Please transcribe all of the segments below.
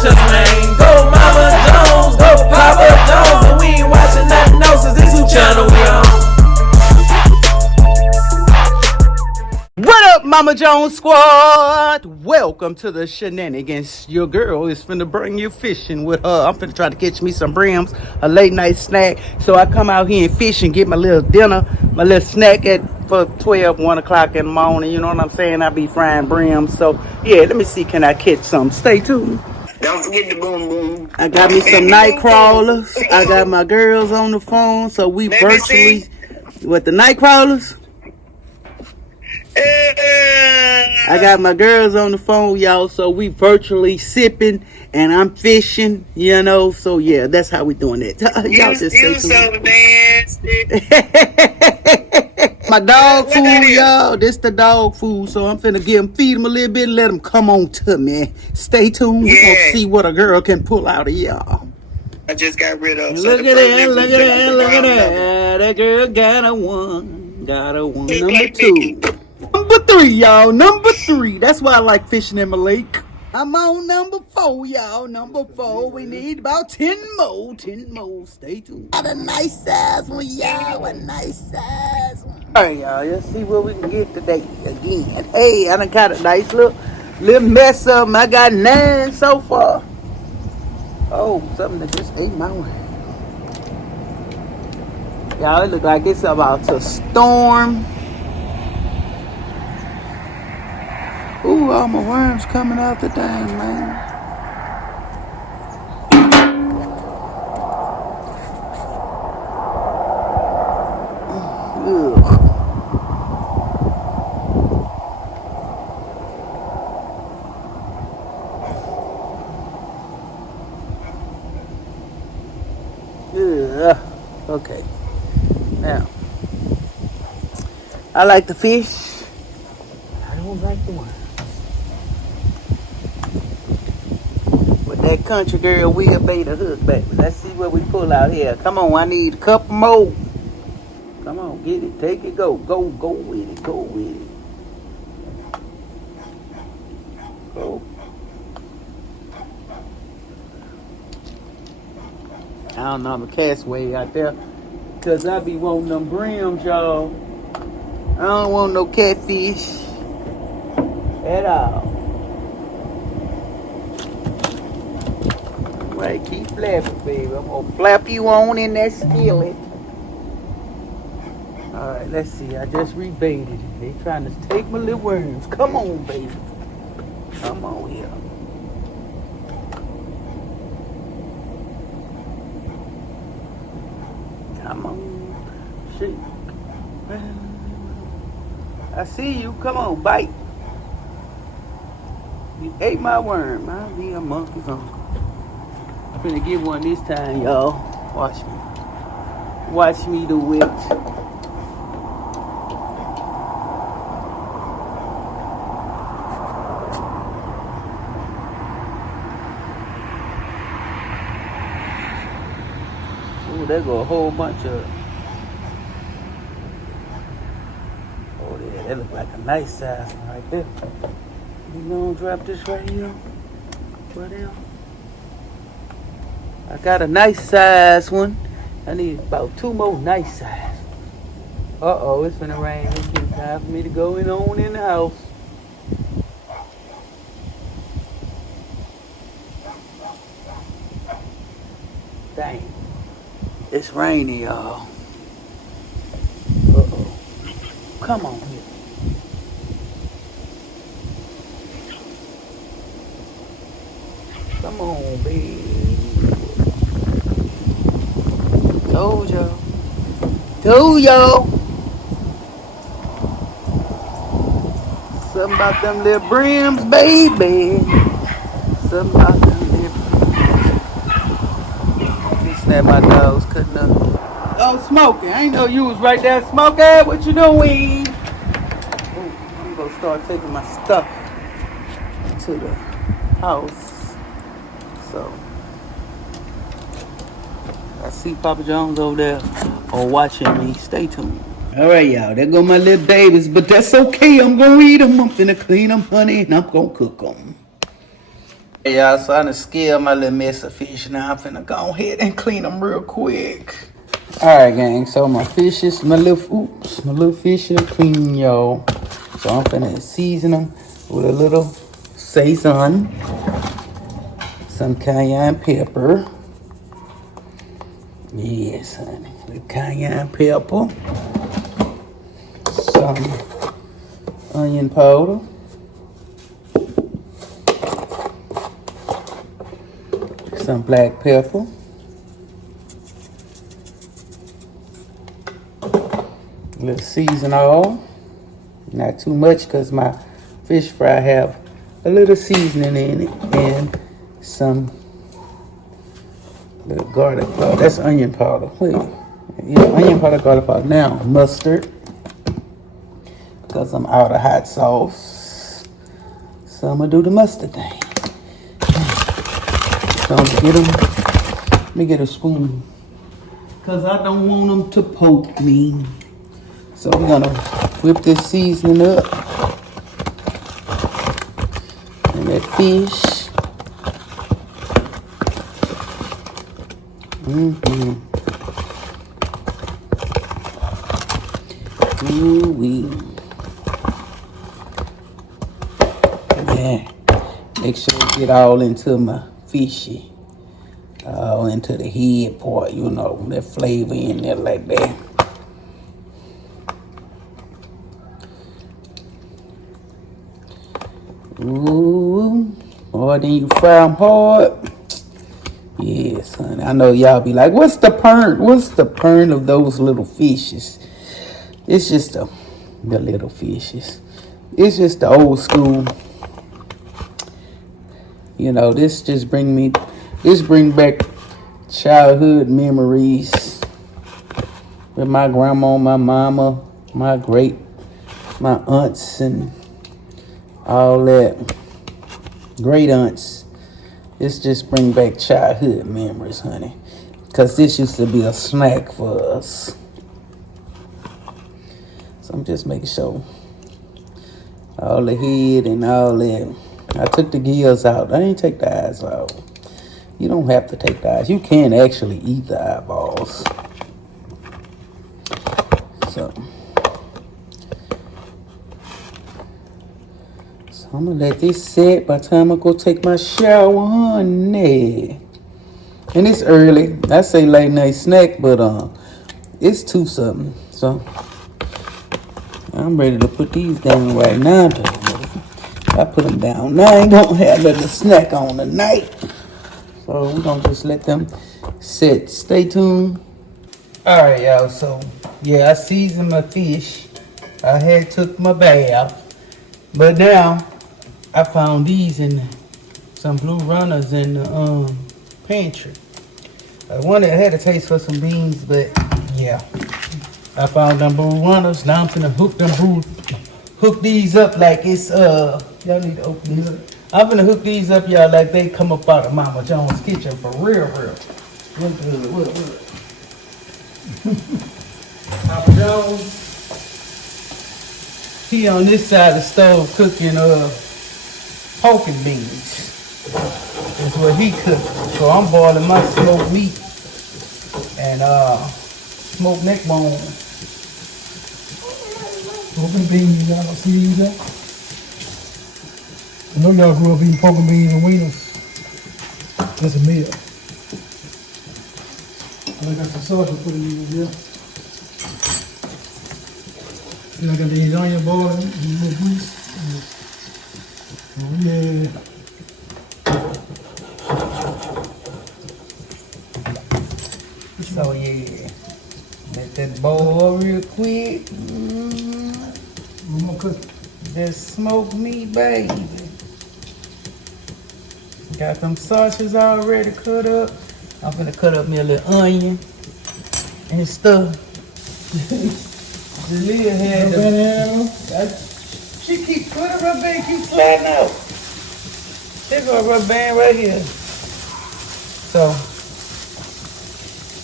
to the main. Go Mama Jones, go Papa Jones. And we ain't watching nothing else, cause this who channel we on. What up, Mama Jones Squad? Welcome to the shenanigans. Your girl is finna bring you fishing with her. I'm finna try to catch me some brims, a late night snack. So I come out here and fish and get my little dinner, my little snack for 12, 1 o'clock in the morning. You know what I'm saying? I be frying brims. So yeah, let me see, can I catch some? Stay tuned. Don't forget the boom boom. I got me some night crawlers. I got my girls on the phone, so we virtually with the night crawlers. I got my girls on the phone, y'all, so we virtually sipping and I'm fishing, you know. So yeah, that's how we doing it. Y'all just you so nasty. My dog food, y'all. This the dog food, so I'm finna feed him a little bit, let him come on to me. Stay tuned. We're gonna see what a girl can pull out of y'all. I just got rid of. Look at that, look at that, look at that. That girl got a one. Number 2. Number 3, y'all. Number 3. That's why I like fishing in my lake. I'm on number 4, y'all. Number 4. We need about 10 more. 10 more. Stay tuned. Got a nice size one, y'all. A nice size one. All right, y'all. Let's see what we can get today again. Hey, I done got a nice little mess of them. I got 9 so far. Oh, something that just ate my way. Y'all, it look like it's about to storm. Ooh, all my worms coming out the dang, man. Ugh. Ugh. Okay. Now, I like the fish. I don't like the worms. That country girl will bait a hook, baby. Let's see what we pull out here. Come on, I need a couple more. Come on, get it, take it, go with it, go with it. Go. I don't know, I'm a castaway out there, cause I be wanting them brims, y'all. I don't want no catfish at all. Right, keep flapping, baby. I'm gonna flap you on in that skillet. Alright, let's see. I just rebaited it. They trying to take my little worms. Come on, baby. Come on here. Come on. Shit. I see you. Come on, bite. You ate my worm. I'll be a monkey's uncle. I'm gonna get one this time, y'all. Watch me. Watch me do it. Oh, there go a whole bunch of. Oh, yeah, that look like a nice size one right there. You gonna drop this right here? What else? I got a nice size one. I need about 2 more nice size. Uh-oh, it's gonna rain. It's getting time for me to go on in the house. Dang. It's rainy, y'all. Uh-oh. Come on here. Come on, baby. Told y'all. Something about them little brims, baby. Something about them little brims. Snap my dogs cutting up. Oh, Smokey. I ain't know you was right there, Smokey. What you doing? Oh, I'm gonna start taking my stuff to the house. So I see Papa Jones over there watching me. Stay tuned. All right, y'all. There go my little babies, but that's okay. I'm gonna eat them. I'm finna clean them, honey, and I'm gonna cook them. Hey y'all, so I done scaled my little mess of fish. Now I'm finna go ahead and clean them real quick. Alright gang, so my fishes, my little fish are clean, y'all. So I'm finna season them with a little Saison, some cayenne pepper. Yes, honey, the cayenne pepper. Some onion powder. Some black pepper. A little season oil. Not too much because my fish fry have a little seasoning in it. And some little garlic powder. That's onion powder. Wait. Yeah, onion powder, garlic powder. Now, mustard. Because I'm out of hot sauce. So I'm going to do the mustard thing. So I'm gonna get them. Let me get a spoon. Because I don't want them to poke me. So we're going to whip this seasoning up. And that fish. Ooh-wee. Yeah. Make sure it get all into my fishy. All into the head part, you know, that flavor in there like that. Ooh, boy, then you fry them hard. Yes, honey. I know y'all be like, what's the point? What's the point of those little fishes? It's just the little fishes. It's just the old school. You know, this bring back childhood memories with my grandma, my mama, my aunts and all that. Great aunts. This just bring back childhood memories, honey. Because this used to be a snack for us. So I'm just making sure all the head and all that. I took the gills out. I didn't take the eyes out. You don't have to take the eyes. You can actually eat the eyeballs. So I'm going to let this sit by the time I go take my shower, honey. And it's early. I say late night snack, but it's 2 something. So I'm ready to put these down right now. I put them down now. I ain't going to have a little snack on tonight. So we're going to just let them sit. Stay tuned. All right, y'all. So, yeah, I seasoned my fish. I had took my bath. But now, I found these in some blue runners in the pantry. I wanted, I had a taste for some beans, but yeah. I found them blue runners. Now I'm finna hook these up like it's, y'all need to open these up. I'm finna hook these up, y'all, like they come up out of Mama Jones' kitchen for real. What? Mama Jones, he on this side of the stove cooking pork and beans. That's what he cooked. So I'm boiling my smoked meat and smoked neck bone. Pork and beans, y'all don't see these up? I know y'all grew up eating pork and beans and wieners. That's a meal. I got some sauce to put in here. Then I got these onion boiling and a little grease. Oh yeah. So yeah, let that boil real quick. One more cook. Just smoked meat, baby. Got them sausages already cut up. I'm gonna cut up me a little onion and stuff. Jalea had she keep putting her rubber band, keep sliding out. There's a rubber band right here. So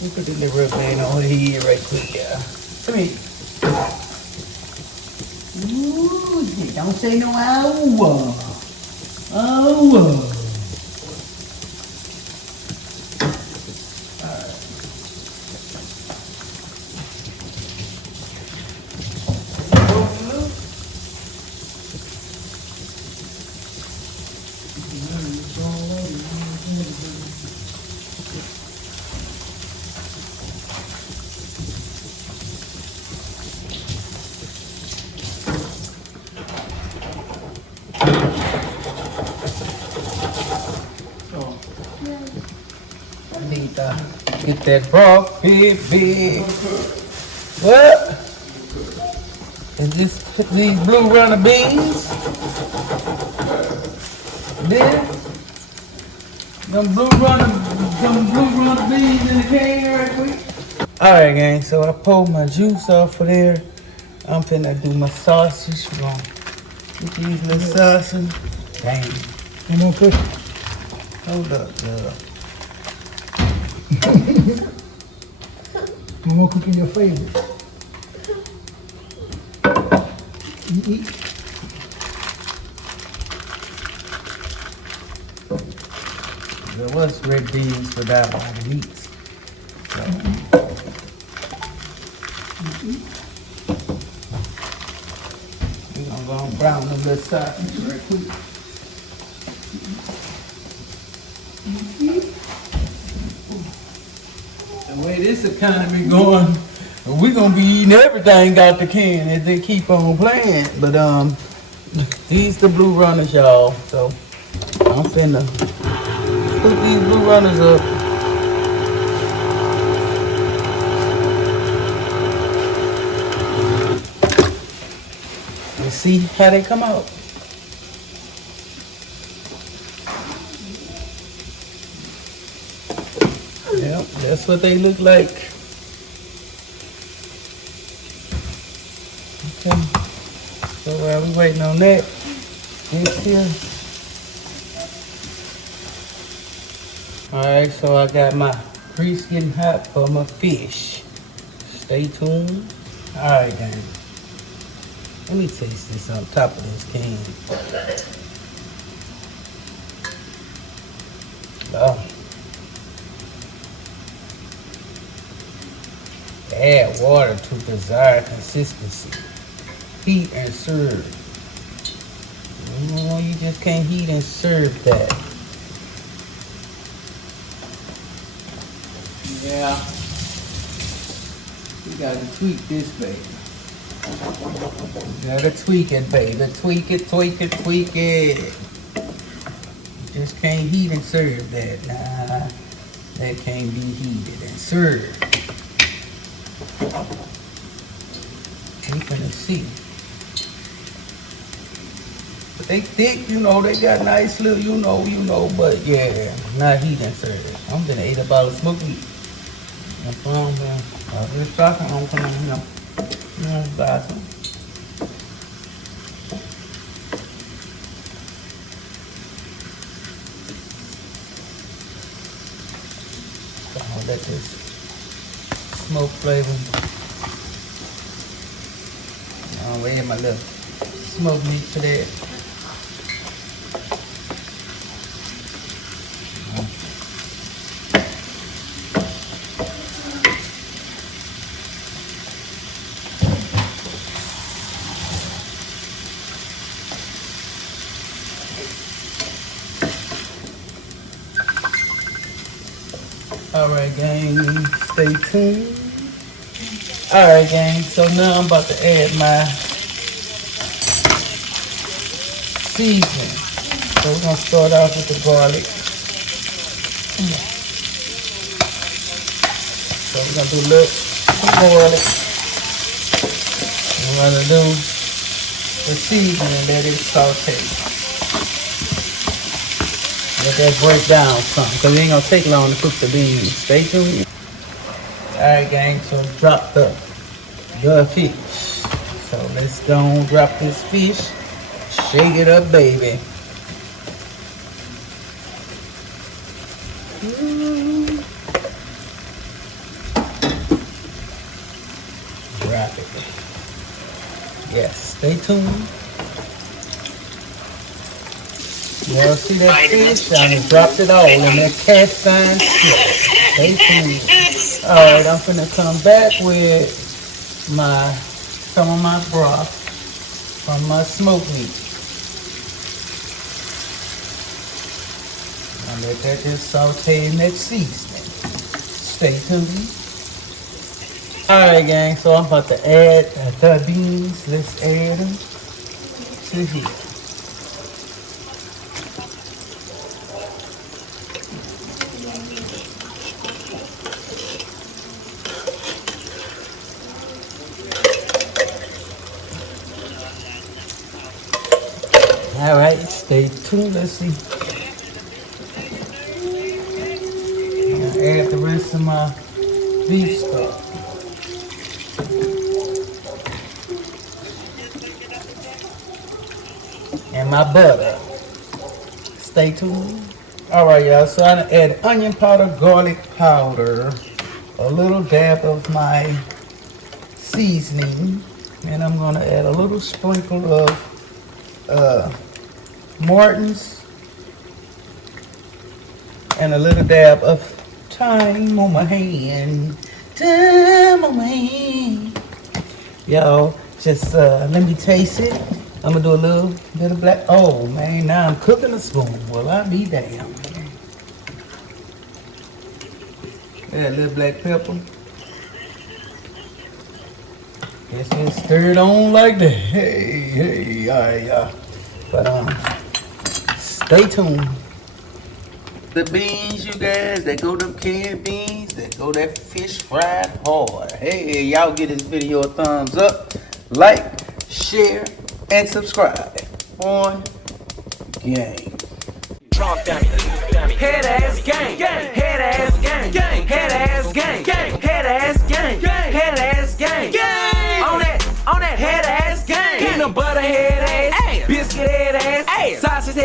we put the little rubber band on her head right quick, y'all. Come here. Ooh, don't say no ow. Oh. Get that broth, baby. What? Is this these blue runner beans? Then them blue runner beans in the can right quick. Alright gang, so I pulled my juice off of there. I'm finna do my sausage. We're gonna get these little sausage. Dang. One more cookie. Hold up, girl. One more cookie, your favorite. Eat. There was red beans without all the meats. So. We're gonna go and brown them little sausage right quick. The way this economy going, we're gonna be eating everything out the can as they keep on playing. But these the blue runners, y'all. So I'm finna put these blue runners up. And see how they come out. Yep, that's what they look like. Okay, so while we waiting on that, this here. Alright, so I got my grease getting hot for my fish. Stay tuned. Alright, gang. Let me taste this on top of this can. Oh. Add water to desired consistency. Heat and serve. You just can't heat and serve that. Yeah. You gotta tweak this, baby. You gotta tweak it, baby. Tweak it, tweak it, tweak it. You just can't heat and serve that. Nah, that can't be heated and served. We finna see. But they thick, you know, they got nice little, you know, but yeah, not heat and serve. I'm gonna eat about a smoked meat. That's what I'm doing. I was just talking, I'm gonna, buy some. So I'll let this smoke flavor. I'll add my little smoked meat to that. Alright gang, stay tuned. Alright gang, so now I'm about to add my seasoning. So we're gonna start off with the garlic. So we're gonna do a little garlic. We're gonna do the seasoning that is sauteed. Let that break down some, because it ain't gonna take long to cook the beans. Stay tuned. Alright gang, so drop the fish. So let's go and drop this fish. Shake it up, baby. Drop it. Yes, stay tuned. Y'all see that fish? I just dropped it all in that cast iron skillet. Stay tuned. Alright, I'm gonna come back with some of my broth from my smoked meat. I'll let that just saute in that seasoning. Stay tuned. Alright gang, so I'm about to add the beans. Let's add them to here. All right, stay tuned. Let's see. I'll add the rest of my beef stock. And my butter. Stay tuned. All right, y'all. So I add onion powder, garlic powder, a little dab of my seasoning, and I'm gonna add a little sprinkle of Martin's and a little dab of thyme on my hand. Thyme on my hand. Y'all, just let me taste it. I'm gonna do a little bit of black. Oh man, now I'm cooking a spoon. Well, I be damn. Add a little black pepper. Just stir it on like that. Hey, alright, but stay tuned. The beans, you guys, that go them canned beans, that go that fish fried hard. Hey, y'all give this video a thumbs up, like, share, and subscribe. On gang. Head ass gang, head ass gang, head ass gang, head ass gang, head ass gang. On that head ass gang. Peanut butter head ass, biscuit head ass, sausage head.